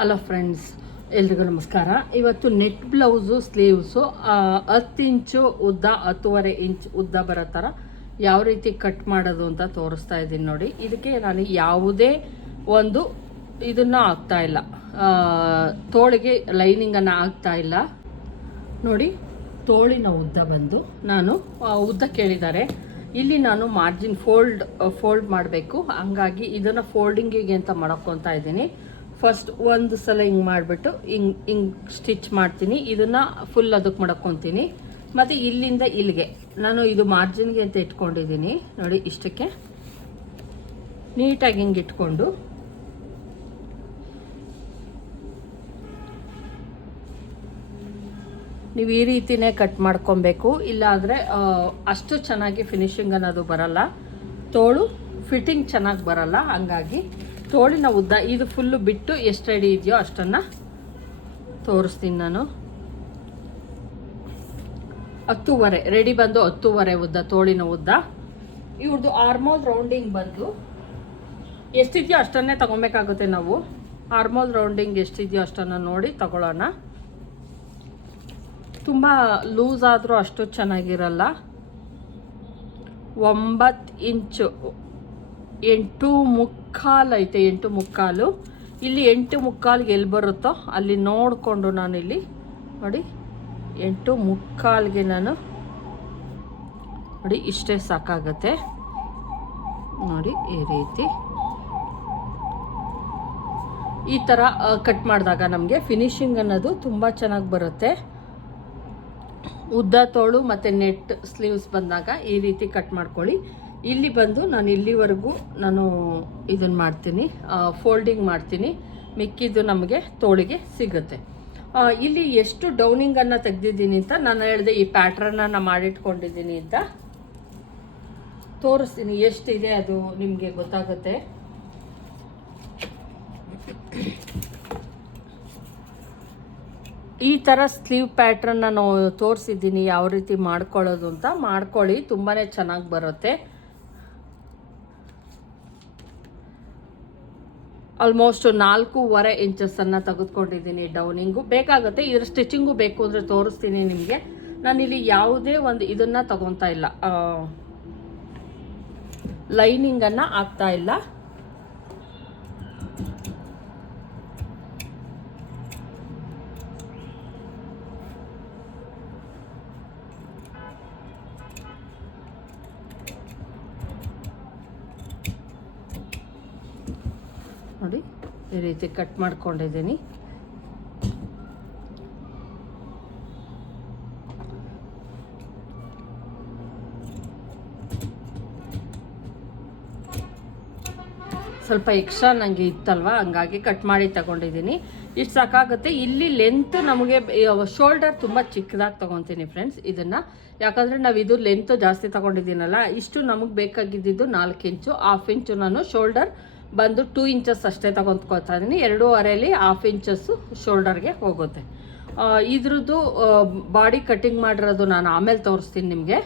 Hello friends ಎಲ್ರಿಗೂ ನಮಸ್ಕಾರ. ಇವತ್ತು ನೆಟ್ ಬ್ಲೌಸು ಸ್ಲೀವ್ಸು ಹತ್ತು ಇಂಚು ಉದ್ದ, ಹತ್ತುವರೆ ಇಂಚ್ ಉದ್ದ ಬರೋ ಥರ ಯಾವ ರೀತಿ ಕಟ್ ಮಾಡೋದು ಅಂತ ತೋರಿಸ್ತಾ ಇದ್ದೀನಿ ನೋಡಿ. ಇದಕ್ಕೆ ನಾನು ಯಾವುದೇ ಒಂದು ಇದನ್ನ ಹಾಕ್ತಾ ಇಲ್ಲ. ತೋಳಿಗೆ ಲೈನಿಂಗನ್ನು ಹಾಕ್ತಾ ಇಲ್ಲ. ನೋಡಿ, ತೋಳಿನ ಉದ್ದ ಬಂದು ನಾನು ಉದ್ದ ಕೇಳಿದ್ದಾರೆ. ಇಲ್ಲಿ ನಾನು ಮಾರ್ಜಿನ್ ಫೋಲ್ಡ್ ಫೋಲ್ಡ್ ಮಾಡಬೇಕು. ಹಂಗಾಗಿ ಇದನ್ನು ಫೋಲ್ಡಿಂಗಿಗೆ ಅಂತ ಮಾಡ್ಕೊತಾ ಇದ್ದೀನಿ. ಫಸ್ಟ್ ಒಂದು ಸಲ ಹಿಂಗೆ ಮಾಡಿಬಿಟ್ಟು ಹಿಂಗೆ ಹಿಂಗೆ ಸ್ಟಿಚ್ ಮಾಡ್ತೀನಿ. ಇದನ್ನು ಫುಲ್ ಅದಕ್ಕೆ ಮಾಡ್ಕೊತೀನಿ. ಮತ್ತು ಇಲ್ಲಿಂದ ಇಲ್ಲಿಗೆ. ನಾನು ಇದು ಮಾರ್ಜಿನ್ಗೆ ಅಂತ ಇಟ್ಕೊಂಡಿದ್ದೀನಿ. ನೋಡಿ, ಇಷ್ಟಕ್ಕೆ. ನೀಟಾಗಿ ಹಿಂಗೆ ಇಟ್ಕೊಂಡು. ನೀವು ಈ ರೀತಿನೇ ಕಟ್ ಮಾಡ್ಕೊಬೇಕು. ಇಲ್ಲಾಂದರೆ ಅಷ್ಟು ಚೆನ್ನಾಗಿ ಫಿನಿಶಿಂಗ್ ಅನ್ನೋದು ಬರಲ್ಲ. ತೋಳು ಫಿಟ್ಟಿಂಗ್ ಚೆನ್ನಾಗಿ ಬರಲ್ಲ. ಹಂಗಾಗಿ ತೋಳಿನ ಉದ್ದ, ಇದು ಫುಲ್ಲು ಬಿಟ್ಟು ಎಷ್ಟು ಅಡಿ ಇದೆಯೋ ಅಷ್ಟನ್ನು ತೋರಿಸ್ತೀನಿ ನಾನು. ಹತ್ತೂವರೆ ರೆಡಿ ಬಂದು ಹತ್ತೂವರೆ ಉದ್ದ, ತೋಳಿನ ಉದ್ದ. ಇವ್ರದ್ದು ಆರ್ಮೋಲ್ ರೌಂಡಿಂಗ್ ಬಂದು ಎಷ್ಟಿದೆಯೋ ಅಷ್ಟನ್ನೇ ತಗೊಬೇಕಾಗುತ್ತೆ ನಾವು. ಆರ್ಮೋಲ್ ರೌಂಡಿಂಗ್ ಎಷ್ಟಿದೆಯೋ ಅಷ್ಟನ್ನು ನೋಡಿ ತಗೊಳ್ಳೋಣ. ತುಂಬ ಲೂಸ್ ಆದರೂ ಅಷ್ಟು ಚೆನ್ನಾಗಿರಲ್ಲ. ಒಂಬತ್ತು ಇಂಚು ಎಂಟು ಮುಕ್ಕಾಲು ಐತೆ ಎಂಟು ಮುಕ್ಕಾಲು. ಇಲ್ಲಿ ಎಂಟು ಮುಕ್ಕಾಲ್ಗೆ ಎಲ್ಲಿ ಬರುತ್ತೋ ಅಲ್ಲಿ ನೋಡಿಕೊಂಡು ನಾನು ಇಲ್ಲಿ ನೋಡಿ, ಎಂಟು ಮುಕ್ಕಾಲ್ಗೆ ನಾನು ನೋಡಿ, ಇಷ್ಟೇ ಸಾಕಾಗತ್ತೆ. ನೋಡಿ, ಈ ರೀತಿ. ಈ ಥರ ಕಟ್ ಮಾಡಿದಾಗ ನಮಗೆ ಫಿನಿಶಿಂಗ್ ಅನ್ನೋದು ತುಂಬ ಚೆನ್ನಾಗಿ ಬರುತ್ತೆ. ಉದ್ದ ತೋಳು ಮತ್ತು ನೆಟ್ ಸ್ಲೀವ್ಸ್ ಬಂದಾಗ ಈ ರೀತಿ ಕಟ್ ಮಾಡ್ಕೊಳ್ಳಿ. ಇಲ್ಲಿ ಬಂದು ನಾನು ಇಲ್ಲಿವರೆಗೂ ನಾನು ಇದನ್ನು ಮಾಡ್ತೀನಿ ಫೋಲ್ಡಿಂಗ್ ಮಾಡ್ತೀನಿ. ಮಿಕ್ಕಿದ್ದು ನಮಗೆ ತೋಳಿಗೆ ಸಿಗುತ್ತೆ. ಇಲ್ಲಿ ಎಷ್ಟು ಡೌನಿಂಗನ್ನು ತೆಗೆದಿದ್ದೀನಿ ಅಂತ ನಾನು ಹೇಳಿದೆ, ಈ ಪ್ಯಾಟ್ರನ್ನ ಮಾಡಿಟ್ಕೊಂಡಿದ್ದೀನಿ ಅಂತ. ತೋರಿಸ್ತೀನಿ, ಎಷ್ಟಿದೆ ಅದು ನಿಮಗೆ ಗೊತ್ತಾಗುತ್ತೆ. ಈ ಥರ ಸ್ಲೀವ್ ಪ್ಯಾಟ್ರನ್ನ ನಾವು ತೋರಿಸಿದ್ದೀನಿ, ಯಾವ ರೀತಿ ಮಾಡ್ಕೊಳ್ಳೋದು ಅಂತ. ಮಾಡ್ಕೊಳ್ಳಿ ತುಂಬಾ ಚೆನ್ನಾಗಿ ಬರುತ್ತೆ. ಆಲ್ಮೋಸ್ಟ್ ನಾಲ್ಕೂವರೆ ಇಂಚಸ್ಸನ್ನು ತೆಗೆದುಕೊಂಡಿದ್ದೀನಿ ಡೌನಿಂಗು ಬೇಕಾಗುತ್ತೆ ಇದರ ಸ್ಟಿಚಿಂಗು ಬೇಕು ಅಂದರೆ ತೋರಿಸ್ತೀನಿ ನಿಮಗೆ. ನಾನಿಲ್ಲಿ ಯಾವುದೇ ಒಂದು ಇದನ್ನು ತಗೊತಾ ಇಲ್ಲ. ಲೈನಿಂಗನ್ನು ಆಗ್ತಾ ಇಲ್ಲ. ನೋಡಿ, ಈ ರೀತಿ ಕಟ್ ಮಾಡ್ಕೊಂಡಿದ್ದೀನಿ. ಸ್ವಲ್ಪ ಎಕ್ಸ್ಟ್ರಾ ನನಗೆ ಇತ್ತಲ್ವ? ಹಂಗಾಗಿ ಕಟ್ ಮಾಡಿ ತಗೊಂಡಿದ್ದೀನಿ. ಇಷ್ಟು ಸಾಕಾಗುತ್ತೆ. ಇಲ್ಲಿ ಲೆಂತ್ ನಮಗೆ ಶೋಲ್ಡರ್ ತುಂಬ ಚಿಕ್ಕದಾಗಿ ತಗೊತೀನಿ ಫ್ರೆಂಡ್ಸ್ ಇದನ್ನು. ಯಾಕಂದರೆ ನಾವು ಇದು ಲೆಂತ್ ಜಾಸ್ತಿ ತಗೊಂಡಿದ್ದೀನಲ್ಲ, ಇಷ್ಟು ನಮಗೆ ಬೇಕಾಗಿದ್ದು ನಾಲ್ಕು ಇಂಚು ಹಾಫ್ ಇಂಚು ನಾನು ಶೋಲ್ಡರ್ ಬಂದು ಟೂ ಇಂಚಸ್ ಅಷ್ಟೇ ತಗೊಂಡ್ಕೊಳ್ತಾ ಇದ್ದೀನಿ ಎರಡೂವರೆಯಲ್ಲಿ ಹಾಫ್ ಇಂಚಸ್ಸು ಶೋಲ್ಡರ್ಗೆ ಹೋಗುತ್ತೆ. ಇದ್ರದ್ದು ಬಾಡಿ ಕಟ್ಟಿಂಗ್ ಮಾಡಿರೋದು ನಾನು ಆಮೇಲೆ ತೋರಿಸ್ತೀನಿ ನಿಮಗೆ.